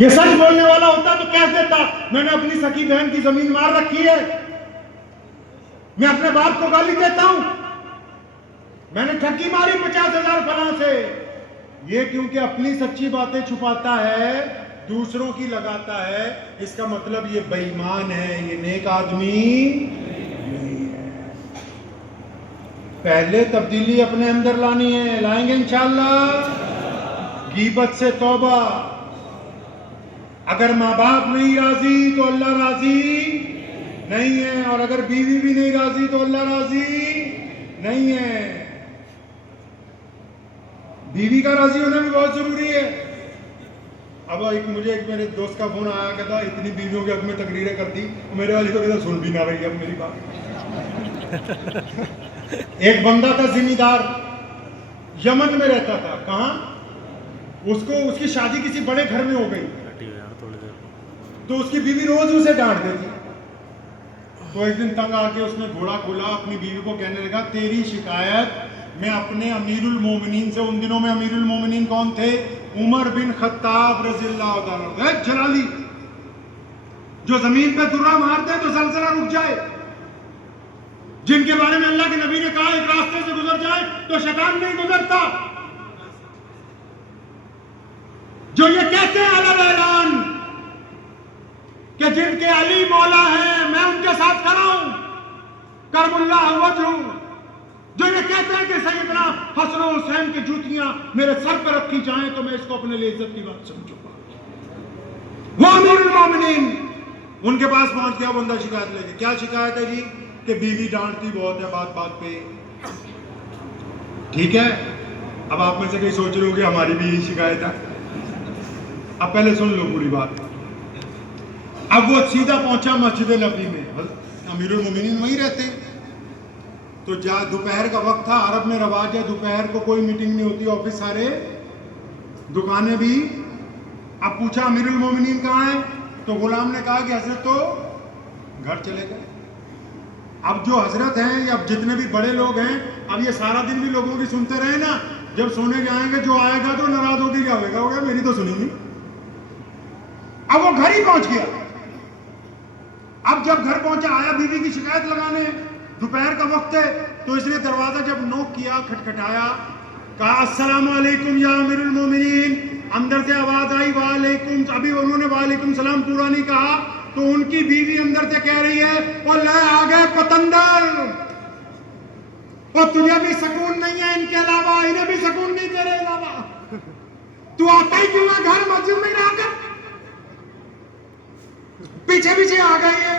یہ سچ بولنے والا ہوتا تو کہہ دیتا میں نے اپنی سکی بہن کی زمین مار رکھی ہے، میں اپنے باپ کو گالی دیتا ہوں، میں نے ٹھگی ماری 50,000 فلاں سے. یہ کیونکہ اپنی سچی باتیں چھپاتا ہے، دوسروں کی لگاتا ہے، اس کا مطلب یہ بے ایمان ہے، یہ نیک آدمی نہیں ہے. پہلے تبدیلی اپنے اندر لانی ہے، لائیں گے انشاءاللہ. غیبت سے توبہ. اگر ماں باپ نہیں راضی تو اللہ راضی نہیں ہے، اور اگر بیوی بھی نہیں راضی تو اللہ راضی نہیں ہے. بیوی کا راضی ہونا بھی بہت ضروری ہے. اب مجھے ایک میرے دوست کا فون آیا، کہتا اتنی بیویوں کے حق میں تقریریں کرتی، میرے والی تو کہتا سن بھی نہ رہی اب میری بات. ایک بندہ تھا ذمہ دار، یمن میں رہتا تھا. کہاں؟ اس کی شادی کسی بڑے گھر میں ہو گئی، تو اس کی بیوی روز اسے ڈانٹ دیتی. تو ایک دن تنگ آ کے اس نے گھوڑا کھولا، اپنی بیوی کو کہنے لگا تیری شکایت میں اپنے امیر المومنین سے، ان دنوں میں امیر المومنین کون تھے؟ عمر بن خطاب رضی اللہ تعالیٰ. جلالی جو زمین پہ درہ مارتے تو زلزلہ رک جائے، جن کے بارے میں اللہ کے نبی نے کہا ایک راستے سے گزر جائے تو شیطان نہیں گزرتا، جو یہ کہتے ہیں علی اعلان کہ جن کے علی مولا ہیں میں ان کے ساتھ کھڑا ہوں، کرم اللہ وجہ، جو یہ کہتے ہیں کہ سیدنا حسن و حسین کی جوتیاں میرے سر پر رکھی جائیں تو میں اس کو اپنے لیے عزت کی بات سمجھوں گا. وہ امیر المومنین ان کے پاس پہنچ گیا بندہ شکایت لے کے. کیا شکایت ہے جی؟ کہ بیوی ڈانٹتی بہت ہے بات بات پہ. ٹھیک ہے، اب آپ میں سے کہیں سوچ رہے ہو کہ ہماری بھی یہی شکایت ہے. اب پہلے سن لو پوری بات. اب وہ سیدھا پہنچا مسجد نبی میں، امیر المومنین وہیں رہتے. تو دوپہر کا وقت تھا، عرب میں رواج ہے دوپہر کو کوئی میٹنگ نہیں ہوتی، آفس سارے، دکانیں بھی. اب پوچھا امیر المومنین کہاں ہیں؟ تو غلام نے کہا کہ حضرت تو گھر چلے گئے. اب جو حضرت ہیں یا جتنے بھی بڑے لوگ ہیں، اب یہ سارا دن بھی لوگوں کی سنتے رہے نا، جب سونے جائیں گے جو آئے گا تو ناراض ہو کے کیا ہوگا، ہوگا میری تو سنی نہیں. اب وہ گھر ہی پہنچ گیا. اب جب گھر پہنچا، آیا بیوی کی شکایت لگانے، دوپہر کا وقت ہے، تو اس نے دروازہ جب نوک کیا، کھٹکھٹایا، کہا السلام علیکم یا امیر المومنین. اندر سے آواز آئی وعلیکم. ابھی انہوں نے وعلیکم السلام پورا نہیں کہا تو ان کی بیوی اندر سے کہہ رہی ہے وہ لے آ گئے پتندر، اور تجھے بھی سکون نہیں ہے ان کے علاوہ، انہیں بھی سکون نہیں تیرے علاوہ، تو آتا ہی کیوں ہے گھر مسجد میں رہ کر؟ پیچھے پیچھے آ گئی ہے،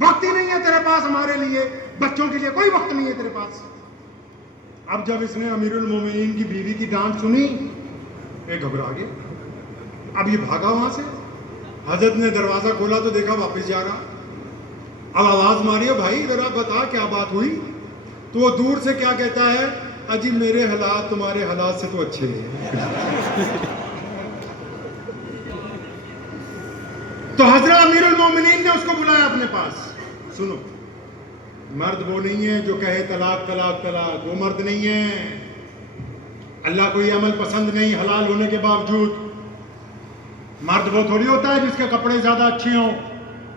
وقت ہی نہیں ہے تیرے پاس ہمارے لیے، بچوں کے لیے کوئی وقت نہیں ہے تیرے پاس. اب جب اس نے امیر المومنین کی بیوی کی ڈانٹ سنی، ایک گھبرا گیا. اب یہ بھاگا وہاں سے. حضرت نے دروازہ کھولا تو دیکھا واپس جا رہا. اب آواز ماری ہے بھائی ذرا بتا کیا بات ہوئی. تو وہ دور سے کیا کہتا ہے، اجی میرے حالات تمہارے حالات سے تو اچھے ہیں. تو حضرت امیر المومنین نے اس کو بلایا اپنے پاس. سنو، مرد وہ نہیں ہے جو کہے طلاق طلاق طلاق، وہ مرد نہیں ہے. اللہ کو یہ عمل پسند نہیں حلال ہونے کے باوجود. مرد وہ تھوڑی ہوتا ہے جس کے کپڑے زیادہ اچھے ہوں،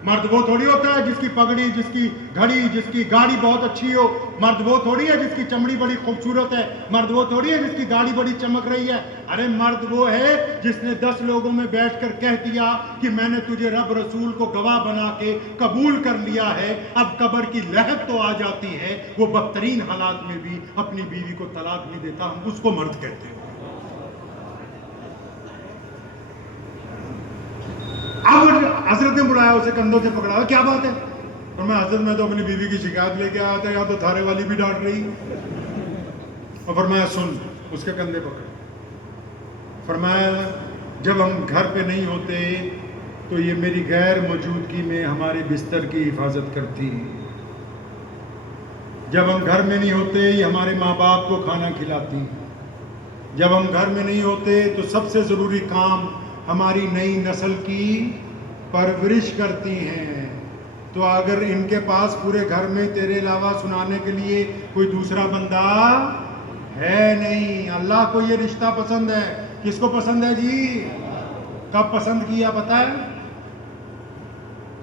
مرد وہ تھوڑی ہوتا ہے جس کی پگڑی، جس کی گھڑی، جس کی گاڑی بہت اچھی ہو. مرد وہ تھوڑی ہے جس کی چمڑی بڑی خوبصورت ہے. مرد وہ تھوڑی ہے جس کی گاڑی بڑی چمک رہی ہے. ارے مرد وہ ہے جس نے 10 لوگوں میں بیٹھ کر کہہ دیا کہ میں نے تجھے رب رسول کو گواہ بنا کے قبول کر لیا ہے، اب قبر کی لہب تو آ جاتی ہے، وہ بدترین حالات میں بھی اپنی بیوی کو طلاق نہیں دیتا، ہم اس کو مرد کہتے ہیں. اب حضرت نے بلایا اسے، کندھوں سے پکڑا، کیا بات ہے؟ اور میں حضرت میں تو اپنی بیوی کی شکایت لے کے آیا تھا، یا تو تھارے والی بھی ڈانٹ رہی. اور فرمایا سن. اس کے کندھے پکڑے. فرمایا جب ہم گھر پہ نہیں ہوتے تو یہ میری غیر موجودگی میں ہمارے بستر کی حفاظت کرتی. جب ہم گھر میں نہیں ہوتے یہ ہمارے ماں باپ کو کھانا کھلاتی. جب ہم گھر میں نہیں ہوتے تو سب سے ضروری کام ہماری نئی نسل کی پرورش کرتی ہیں. تو اگر ان کے پاس پورے گھر میں تیرے علاوہ سنانے کے لیے کوئی دوسرا بندہ ہے نہیں. اللہ کو یہ رشتہ پسند ہے. کس کو پسند ہے جی؟ کب پسند کیا پتہ ہے؟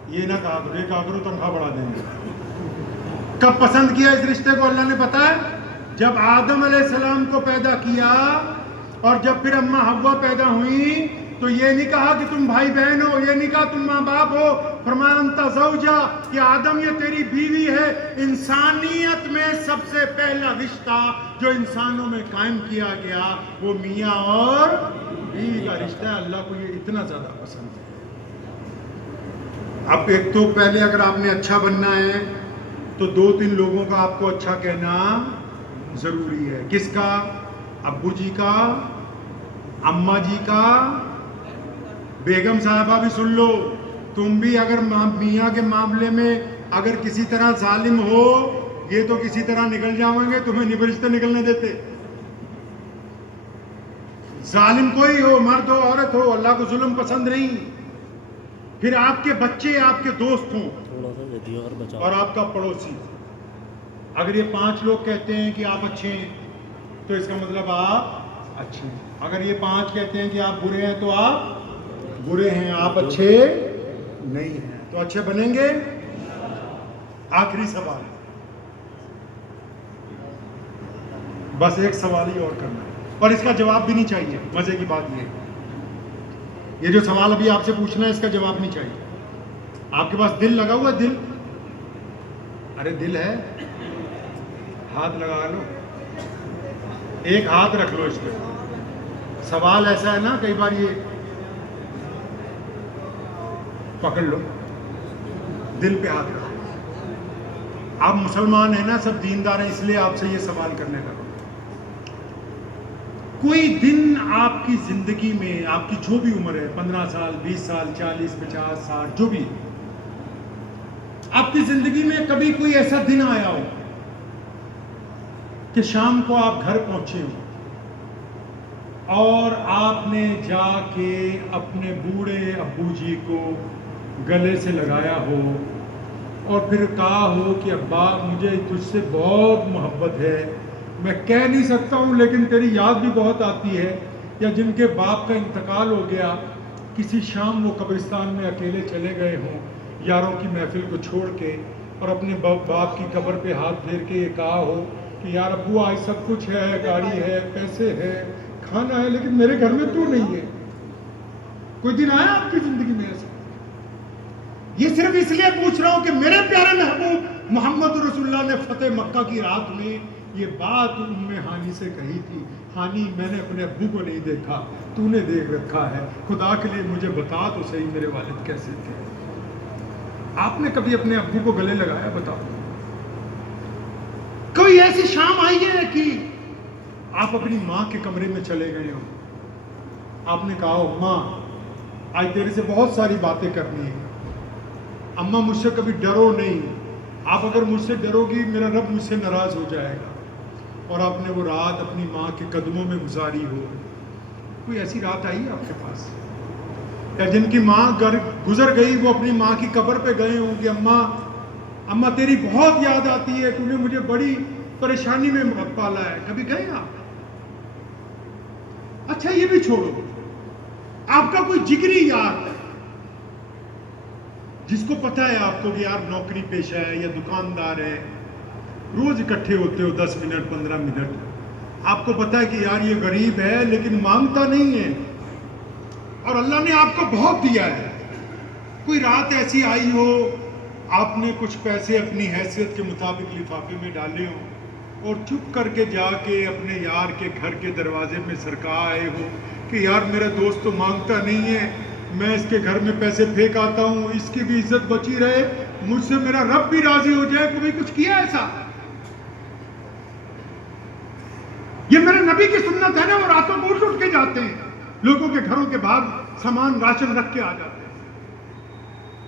یہ نہ کہا کرو، یہ کہا کرو تنخواہ بڑھا دیں گے. کب پسند کیا اس رشتے کو اللہ نے پتہ ہے؟ جب آدم علیہ السلام کو پیدا کیا اور جب پھر اماں حوا پیدا ہوئی تو یہ نہیں کہا کہ تم بھائی بہن ہو، یہ نہیں کہا تم ماں باپ ہو. فرمایا انت زوجہ، کہ آدم یہ تیری بیوی ہے. انسانیت میں سب سے پہلا رشتہ جو انسانوں میں قائم کیا گیا وہ میاں اور بیوی کا رشتہ ہے. اللہ کو یہ اتنا زیادہ پسند ہے. اب ایک تو پہلے اگر آپ نے اچھا بننا ہے تو 2-3 لوگوں کا آپ کو اچھا کہنا ضروری ہے. کس کا؟ ابو جی کا، اماں جی کا. بیگم صاحبہ بھی سن لو، تم بھی اگر میاں کے معاملے میں اگر کسی طرح ظالم ہو، یہ تو کسی طرح نکل جاؤں گے، تمہیں نہیں رشتے نکلنے دیتے. ظالم کوئی ہو، مرد ہو عورت ہو، اللہ کو ظلم پسند نہیں. پھر آپ کے بچے آپ کے دوست ہوں اور آپ کا پڑوسی، اگر یہ 5 لوگ کہتے ہیں کہ آپ اچھے ہیں تو اس کا مطلب آپ اچھے ہیں. اگر یہ 5 کہتے ہیں کہ آپ برے ہیں تو آپ برے ہیں، آپ اچھے نہیں ہیں. تو اچھے بنیں گے؟ آخری سوال، بس ایک سوال ہی اور کرنا ہے اور اس کا جواب بھی نہیں چاہیے. مزے کی بات یہ جو سوال ابھی آپ سے پوچھنا ہے اس کا جواب نہیں چاہیے. آپ کے پاس دل لگا ہوا ہے؟ دل، ارے دل ہے، ہاتھ لگا لو، ایک ہاتھ رکھ لو اس پہ. سوال ایسا ہے نا، کئی بار یہ پکڑ لو، دل پہ ہاتھ رکھو. آپ مسلمان ہیں نا، سب دیندار ہیں، اس لیے آپ سے یہ سوال کرنے لگا. کوئی دن آپ کی زندگی میں، آپ کی جو بھی عمر ہے، 15 سال 20 سال 40 50 60 جو بھی، آپ کی زندگی میں کبھی کوئی ایسا دن آیا ہو کہ شام کو آپ گھر پہنچے ہو اور آپ نے جا کے اپنے بوڑھے ابو جی کو گلے سے لگایا ہو اور پھر کہا ہو کہ ابا مجھے تجھ سے بہت محبت ہے، میں کہہ نہیں سکتا ہوں لیکن تیری یاد بھی بہت آتی ہے. یا جن کے باپ کا انتقال ہو گیا، کسی شام وہ قبرستان میں اکیلے چلے گئے ہوں یاروں کی محفل کو چھوڑ کے اور اپنے باپ کی قبر پہ ہاتھ پھیر کے یہ کہا ہو کہ یار ابو آج سب کچھ ہے، گاڑی ہے، پیسے ہے، کھانا ہے، لیکن میرے گھر میں تو نہیں ہے. کوئی دن آیا آپ کی زندگی میں ایسا؟ یہ صرف اس لیے پوچھ رہا ہوں کہ میرے پیارے محبوب محمد رسول اللہ نے فتح مکہ کی رات میں یہ بات ام ہانی سے کہی تھی، ہانی میں نے اپنے ابو کو نہیں دیکھا، تو نے دیکھ رکھا ہے، خدا کے لیے مجھے بتا تو صحیح میرے والد کیسے تھے. آپ نے کبھی اپنے ابو کو گلے لگایا؟ بتاؤ. کوئی ایسی شام آئی ہے کہ آپ اپنی ماں کے کمرے میں چلے گئے ہو، آپ نے کہا ماں آج تیرے سے بہت ساری باتیں کرنی ہیں، اماں مجھ سے کبھی ڈرو نہیں، آپ اگر مجھ سے ڈرو گی میرا رب مجھ سے ناراض ہو جائے گا. اور آپ نے وہ رات اپنی ماں کے قدموں میں گزاری ہو. کوئی ایسی رات آئی ہے آپ کے پاس؟ یا جن کی ماں گزر گئی وہ اپنی ماں کی قبر پہ گئے ہوں کہ اماں تیری بہت یاد آتی ہے، تو نے مجھے بڑی پریشانی میں پالا ہے. کبھی گئے آپ؟ اچھا یہ بھی چھوڑو، آپ کا کوئی جگری یار جس کو پتا ہے آپ کو کہ یار نوکری پیشہ ہے یا دکاندار ہے، روز اکٹھے ہوتے ہو 10 منٹ 15 منٹ، آپ کو پتا ہے کہ یار یہ غریب ہے لیکن مانگتا نہیں ہے اور اللہ نے آپ کو بہت دیا ہے. کوئی رات ایسی آئی ہو آپ نے کچھ پیسے اپنی حیثیت کے مطابق لفافے میں ڈالے ہو اور چپ کر کے جا کے اپنے یار کے گھر کے دروازے میں سرکا آئے ہو کہ یار میرا دوست تو مانگتا نہیں ہے، میں اس کے گھر میں پیسے پھینک آتا ہوں، اس کی بھی عزت بچی رہے، مجھ سے میرا رب بھی راضی ہو جائے. کبھی کچھ کیا ایسا؟ یہ میرے نبی کی سنت ہے نا، وہ راتوں کو اٹھ کے جاتے ہیں لوگوں کے گھروں کے باہر سامان راشن رکھ کے آ جاتے ہیں.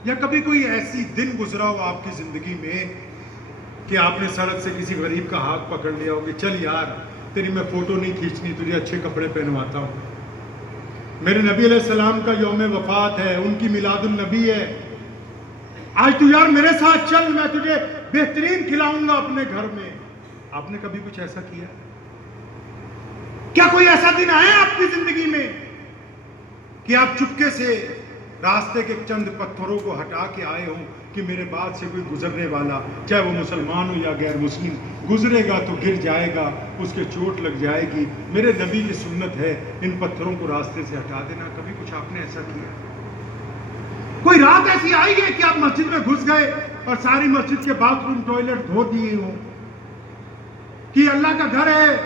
یا کبھی کوئی ایسی دن گزرا ہو آپ کی زندگی میں کہ آپ نے سڑک سے کسی غریب کا ہاتھ پکڑ لیا ہو کہ چل یار تیری میں فوٹو نہیں کھینچنی، تجھے اچھے کپڑے پہنواتا ہوں. میرے نبی علیہ السلام کا یوم وفات ہے، ان کی میلاد النبی ہے، آج تو یار میرے ساتھ چل، میں تجھے بہترین کھلاؤں گا اپنے گھر میں. آپ نے کبھی کچھ ایسا کیا؟ کیا کوئی ایسا دن آیا آپ کی زندگی میں کہ آپ چپکے سے راستے کے چند پتھروں کو ہٹا کے آئے ہوں کہ میرے بعد سے کوئی گزرنے والا، چاہے وہ مسلمان ہو یا غیر مسلم، گزرے گا تو گر جائے گا، اس کے چوٹ لگ جائے گی. میرے نبی کی سنت ہے ان پتھروں کو راستے سے ہٹا دینا. کبھی کچھ آپ نے ایسا کیا؟ کوئی رات ایسی آئی ہے کہ آپ مسجد میں گھس گئے اور ساری مسجد کے باتھ روم ٹوائلٹ دھو دیے ہوں کہ اللہ کا گھر ہے،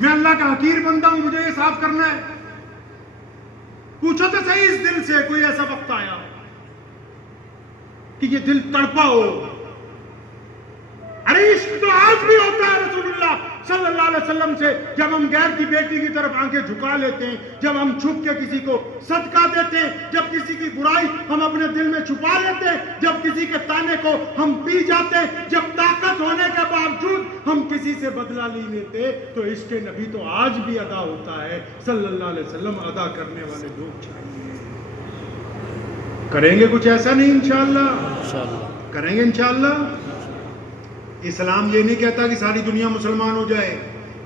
میں اللہ کا حقیر بندہ ہوں، مجھے یہ صاف کرنا ہے؟ پوچھو تو صحیح اس دل سے کوئی ایسا وقت آیا کہ یہ دل تڑپا ہو؟ ارے عشق تو آج بھی ہوتا ہے رسول اللہ صلی اللہ علیہ وسلم سے، جب ہم غیر کی بیٹی کی طرف آنکھیں جھکا لیتے ہیں، جب ہم چھپ کے کسی کو صدقہ دیتے ہیں، جب کسی کی برائی ہم اپنے دل میں چھپا لیتے ہیں، جب کسی کے تانے کو ہم پی جاتے ہیں، جب طاقت ہونے کے باوجود ہم کسی سے بدلہ نہیں لیتے، تو عشق نبی تو آج بھی ادا ہوتا ہے صلی اللہ علیہ وسلم. ادا کرنے والے لوگ چاہیے. کریں گے کچھ ایسا نہیں انشاءاللہ؟ کریں گے انشاءاللہ. اسلام یہ نہیں کہتا کہ ساری دنیا مسلمان ہو جائے،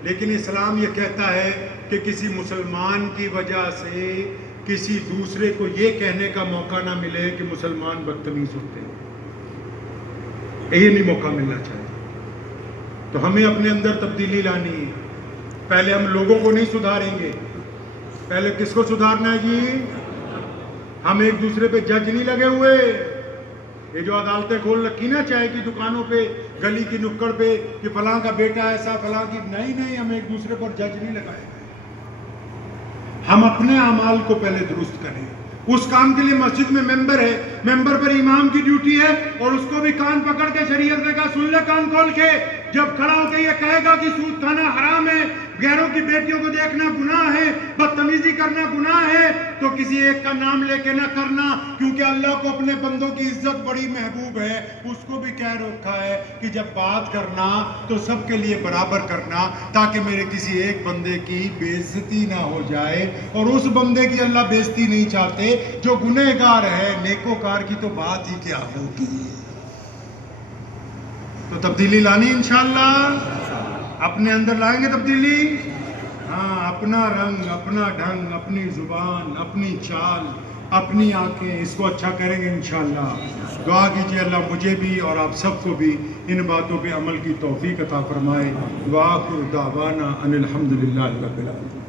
لیکن اسلام یہ کہتا ہے کہ کسی مسلمان کی وجہ سے کسی دوسرے کو یہ کہنے کا موقع نہ ملے کہ مسلمان بدتمیز ہوتے ہیں. یہ نہیں موقع ملنا چاہیے. تو ہمیں اپنے اندر تبدیلی لانی ہے. پہلے ہم لوگوں کو نہیں سدھاریں گے، پہلے کس کو سدھارنا ہے جی؟ ہم ایک دوسرے پہ جج نہیں لگے ہوئے. یہ جو عدالتیں کھول رکھی نا چائے کی دکانوں پہ، گلی کی نکڑ پہ، کہ فلاں کا بیٹا ایسا، فلاں کی، نہیں، ہم ایک دوسرے پر جج نہیں لگائے. ہم اپنے اعمال کو پہلے درست کریں. اس کام کے لیے مسجد میں ممبر ہے، ممبر پر امام کی ڈیوٹی ہے، اور اس کو بھی کان پکڑ کے شریعت نے کہا سن لے کان کھول کے، جب کھڑا ہو کے یہ کہے گا کہ سود کھانا حرام ہے، غیروں کی بیٹیوں کو دیکھنا گناہ ہے، بدتمیزی کرنا گناہ ہے، تو کسی ایک کا نام لے کے نہ کرنا، کیونکہ اللہ کو اپنے بندوں کی عزت بڑی محبوب ہے. اس کو بھی کہہ رکھا ہے کہ جب بات کرنا تو سب کے لیے برابر کرنا، تاکہ میرے کسی ایک بندے کی بے عزتی نہ ہو جائے. اور اس بندے کی اللہ بے عزتی نہیں چاہتے جو گنہگار ہے. نیکوکار کی تو بات ہی کیا ہوگی. تو تبدیلی لانی انشاءاللہ. اپنے اندر لائیں گے تبدیلی. ہاں، اپنا رنگ، اپنا ڈھنگ، اپنی زبان، اپنی چال، اپنی آنکھیں، اس کو اچھا کریں گے انشاءاللہ. دعا کیجئے اللہ مجھے بھی اور آپ سب کو بھی ان باتوں پہ عمل کی توفیق عطا فرمائے. وآخر دعوانا ان الحمدللہ رب العالمین.